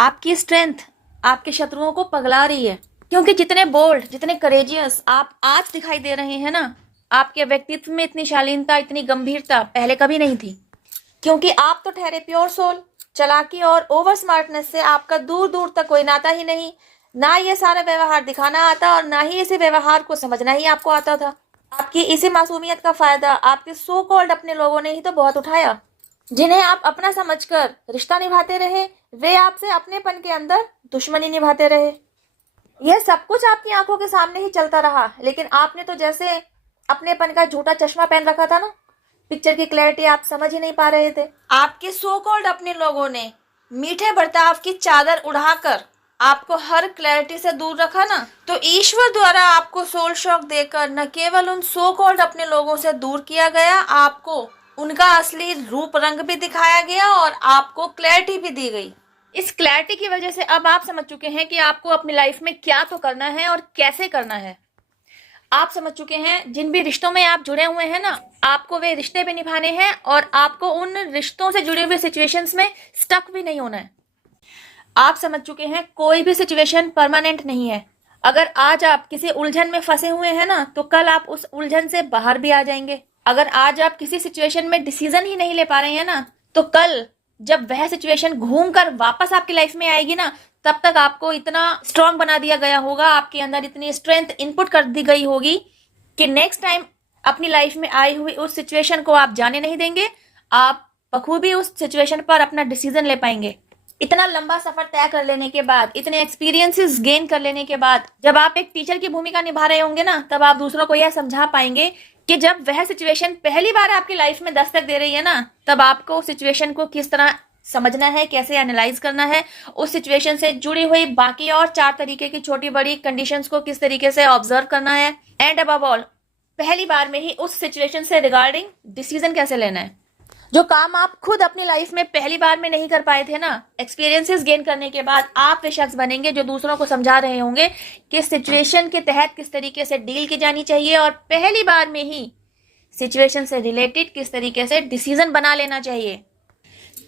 आपकी स्ट्रेंथ आपके शत्रुओं को पगला रही है, क्योंकि जितने बोल्ड, जितने करेजियस आप आज दिखाई दे रहे हैं ना, आपके व्यक्तित्व में इतनी शालीनता, इतनी गंभीरता पहले कभी नहीं थी। क्योंकि आप तो ठहरे प्योर सोल। चालाकी और ओवर स्मार्टनेस से आपका दूर दूर तक कोई नाता ही नहीं। ना ये सारा व्यवहार दिखाना आता और ना ही इसी व्यवहार को समझना ही आपको आता था। आपकी इसी मासूमियत का फायदा आपके सो कॉल्ड अपने लोगों ने ही तो बहुत उठाया। जिन्हें आप अपना समझकर रिश्ता निभाते रहे, वे आपसे अपनेपन के अंदर दुश्मनी निभाते रहे। यह सब कुछ आपकी आंखों के सामने ही चलता रहा, लेकिन आपने तो जैसे अपनेपन का झूठा चश्मा पहन रखा था ना, पिक्चर की क्लैरिटी आप समझ ही नहीं पा रहे थे। आपके सो कॉल्ड अपने लोगों ने मीठे बर्ताव की चादर उड़ाकर आपको हर क्लैरिटी से दूर रखा ना, तो ईश्वर द्वारा आपको सोल शॉक देकर न केवल उन सो कॉल्ड अपने लोगों से दूर किया गया, आपको उनका असली रूप रंग भी दिखाया गया और आपको क्लैरिटी भी दी गई। इस क्लैरिटी की वजह से अब आप समझ चुके हैं कि आपको अपनी लाइफ में क्या तो करना है और कैसे करना है। आप समझ चुके हैं जिन भी रिश्तों में आप जुड़े हुए हैं ना, आपको वे रिश्ते भी निभाने हैं और आपको उन रिश्तों से जुड़े हुए सिचुएशंस में स्टक भी नहीं होना है। आप समझ चुके हैं कोई भी सिचुएशन परमानेंट नहीं है। अगर आज आप किसी उलझन में फंसे हुए हैं ना, तो कल आप उस उलझन से बाहर भी आ जाएंगे। अगर आज आप किसी सिचुएशन में डिसीजन ही नहीं ले पा रहे हैं ना, तो कल जब वह सिचुएशन घूम कर वापस आपकी लाइफ में आएगी ना, तब तक आपको इतना स्ट्रांग बना दिया गया होगा, आपके अंदर इतनी स्ट्रेंथ इनपुट कर दी गई होगी कि नेक्स्ट टाइम अपनी लाइफ में आई हुई उस सिचुएशन को आप जाने नहीं देंगे। आप बखूबी उस सिचुएशन पर अपना डिसीजन ले पाएंगे। इतना लंबा सफर तय कर लेने के बाद, इतने एक्सपीरियंसेस गेन कर लेने के बाद, जब आप एक टीचर की भूमिका निभा रहे होंगे ना, तब आप दूसरों को यह समझा पाएंगे कि जब वह सिचुएशन पहली बार आपकी लाइफ में दस्तक दे रही है ना, तब आपको सिचुएशन को किस तरह समझना है, कैसे एनालाइज करना है, उस सिचुएशन से जुड़ी हुई बाकी और 4 तरीके की छोटी बड़ी कंडीशंस को किस तरीके से ऑब्जर्व करना है, एंड अबव ऑल पहली बार में ही उस सिचुएशन से रिगार्डिंग डिसीजन कैसे लेना है। जो काम आप खुद अपनी लाइफ में पहली बार में नहीं कर पाए थे ना, एक्सपीरियंसेस गेन करने के बाद आप वे शख्स बनेंगे जो दूसरों को समझा रहे होंगे कि सिचुएशन के तहत किस तरीके से डील की जानी चाहिए और पहली बार में ही सिचुएशन से रिलेटेड किस तरीके से डिसीजन बना लेना चाहिए।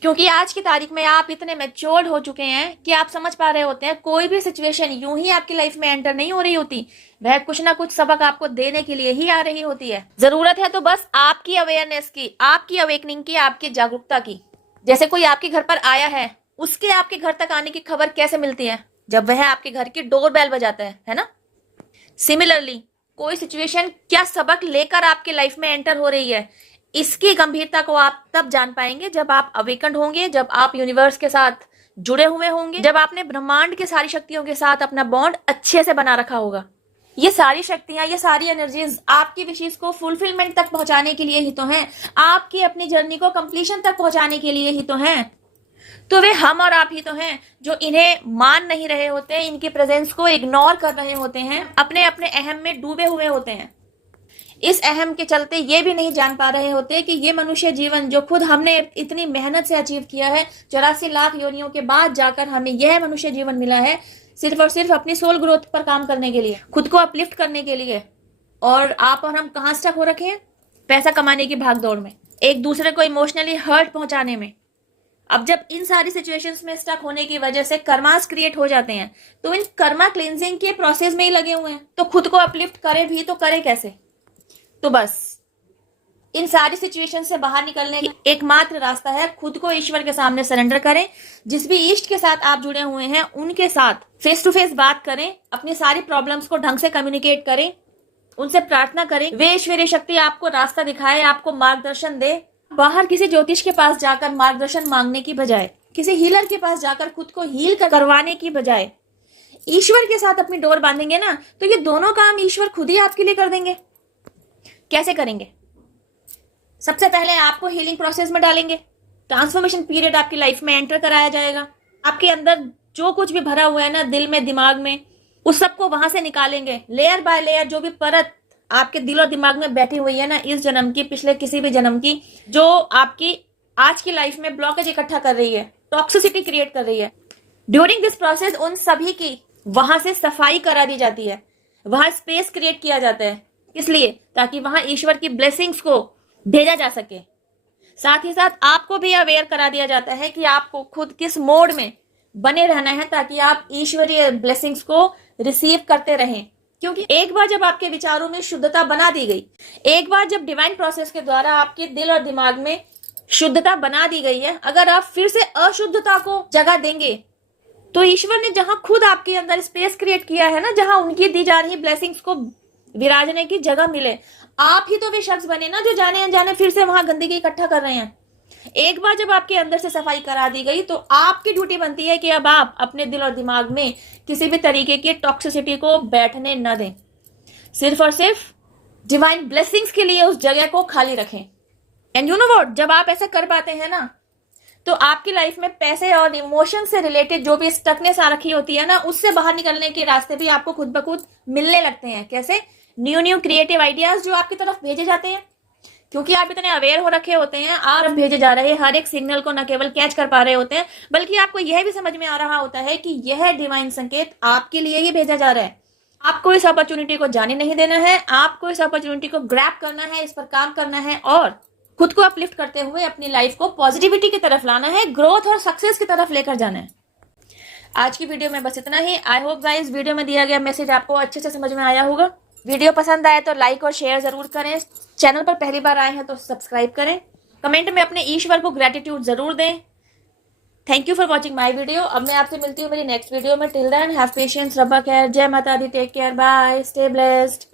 क्योंकि आज की तारीख में आप इतने मैच्योर्ड हो चुके हैं कि आप समझ पा रहे होते हैं कोई भी सिचुएशन यूं ही आपकी लाइफ में एंटर नहीं हो रही होती, वह कुछ ना कुछ सबक आपको देने के लिए ही आ रही होती है। जरूरत है तो बस आपकी अवेयरनेस की, आपकी अवेकनिंग की, आपकी जागरूकता की। जैसे कोई आपके घर पर आया है, उसके आपके घर तक आने की खबर कैसे मिलती है? जब वह आपके घर की डोर बेल बजाता है ना। सिमिलरली कोई सिचुएशन क्या सबक लेकर आपकी लाइफ में एंटर हो रही है, इसकी गंभीरता को आप तब जान पाएंगे जब आप अवेकन्ड होंगे, जब आप यूनिवर्स के साथ जुड़े हुए होंगे, जब आपने ब्रह्मांड की सारी शक्तियों के साथ अपना बॉन्ड अच्छे से बना रखा होगा। ये सारी शक्तियां, ये सारी एनर्जीज आपकी विशेष को फुलफिलमेंट तक पहुंचाने के लिए ही तो हैं, आपकी अपनी जर्नी को कंप्लीशन तक पहुंचाने के लिए ही तो हैं। तो वे हम और आप ही तो हैं जो इन्हें मान नहीं रहे होते, इनकी प्रेजेंस को इग्नोर कर रहे होते हैं, अपने अपने अहम में डूबे हुए होते हैं। इस अहम के चलते ये भी नहीं जान पा रहे होते कि ये मनुष्य जीवन जो खुद हमने इतनी मेहनत से अचीव किया है, 84 लाख योनियों के बाद जाकर हमें यह मनुष्य जीवन मिला है, सिर्फ और सिर्फ अपनी सोल ग्रोथ पर काम करने के लिए, खुद को अपलिफ्ट करने के लिए। और आप और हम कहाँ स्टक हो रखे हैं? पैसा कमाने की भागदौड़ में, एक दूसरे को इमोशनली हर्ट पहुंचाने में। अब जब इन सारी सिचुएशंस में स्टक होने की वजह से कर्मास क्रिएट हो जाते हैं, तो इन कर्मा क्लींजिंग के प्रोसेस में ही लगे हुए हैं, तो खुद को अपलिफ्ट करे भी तो करे कैसे? तो बस इन सारी सिचुएशन से बाहर निकलने का एकमात्र रास्ता है खुद को ईश्वर के सामने सरेंडर करें। जिस भी इष्ट के साथ आप जुड़े हुए हैं, उनके साथ फेस टू फेस बात करें, अपनी सारी प्रॉब्लम्स को ढंग से कम्युनिकेट करें, उनसे प्रार्थना करें, वे ईश्वरीय शक्ति आपको रास्ता दिखाए, आपको मार्गदर्शन दे। बाहर किसी ज्योतिष के पास जाकर मार्गदर्शन मांगने की बजाय, किसी हीलर के पास जाकर खुद को हील करवाने की बजाय ईश्वर के साथ अपनी डोर बांधेंगे ना, तो ये दोनों काम ईश्वर खुद ही आपके लिए कर देंगे। कैसे करेंगे? सबसे पहले आपको हीलिंग प्रोसेस में डालेंगे, ट्रांसफॉर्मेशन पीरियड आपकी लाइफ में एंटर कराया जाएगा। आपके अंदर जो कुछ भी भरा हुआ है ना, दिल में, दिमाग में, उस सबको वहां से निकालेंगे। लेयर बाय लेयर जो भी परत आपके दिल और दिमाग में बैठी हुई है ना, इस जन्म की, पिछले किसी भी जन्म की, जो आपकी आज की लाइफ में ब्लॉकेज इकट्ठा कर रही है, टॉक्सिसिटी क्रिएट कर रही है, ड्यूरिंग दिस प्रोसेस उन सभी की वहां से सफाई करा दी जाती है, वहां स्पेस क्रिएट किया जाता है। इसलिए ताकि वहां ईश्वर की ब्लेसिंग्स को भेजा जा सके। साथ ही साथ आपको भी अवेयर करा दिया जाता है कि आपको खुद किस मोड में, बने रहना है ताकि आप ईश्वरीय ब्लेसिंग्स को रिसीव करते रहें। क्योंकि एक बार जब आपके विचारों में शुद्धता बना दी गई, एक बार जब डिवाइन प्रोसेस के द्वारा आपके दिल और दिमाग में शुद्धता बना दी गई है, अगर आप फिर से अशुद्धता को जगह देंगे तो ईश्वर ने जहां खुद आपके अंदर स्पेस क्रिएट किया है ना, जहां उनकी दी जा रही ब्लेसिंग्स को विराजने की जगह मिले, आप ही तो वे शख्स बने ना जो जाने अनजाने फिर से वहां गंदगी इकट्ठा कर रहे हैं। एक बार जब आपके अंदर से सफाई करा दी गई तो आपकी ड्यूटी बनती है कि अब आप अपने दिल और दिमाग में किसी भी तरीके की टॉक्सिसिटी को बैठने न दें, सिर्फ और सिर्फ डिवाइन ब्लेसिंग्स के लिए उस जगह को खाली रखें। एंड यू नो व्हाट, जब आप ऐसा कर पाते हैं ना, तो आपकी लाइफ में पैसे और इमोशन से रिलेटेड जो भी स्टकनेस आ रखी होती है ना, उससे बाहर निकलने के रास्ते भी आपको खुद ब खुद मिलने लगते हैं। कैसे? न्यू क्रिएटिव आइडियाज जो आपकी तरफ भेजे जाते हैं, क्योंकि आप इतने अवेयर हो रखे होते हैं, आप भेजे जा रहे हर एक सिग्नल को न केवल कैच कर पा रहे होते हैं, बल्कि आपको यह भी समझ में आ रहा होता है कि यह डिवाइन संकेत आपके लिए ही भेजा जा रहा है। आपको इस अपॉर्चुनिटी को जाने नहीं देना है, आपको इस अपॉर्चुनिटी को ग्रैब करना है, इस पर काम करना है और खुद को अपलिफ्ट करते हुए अपनी लाइफ को पॉजिटिविटी की तरफ लाना है, ग्रोथ और सक्सेस की तरफ लेकर जाना है। आज की वीडियो में बस इतना ही। आई होप गाइस वीडियो में दिया गया मैसेज आपको अच्छे से समझ में आया होगा। वीडियो पसंद आए तो लाइक और शेयर जरूर करें। चैनल पर पहली बार आए हैं तो सब्सक्राइब करें। कमेंट में अपने ईश्वर को ग्रेटिट्यूड जरूर दें। Thank you for watching my video. अब मैं आपसे मिलती हूँ मेरी नेक्स्ट वीडियो में। टिल देन हैव पेशेंस, रब्बा केयर, जय माता दी, take care, bye, stay blessed.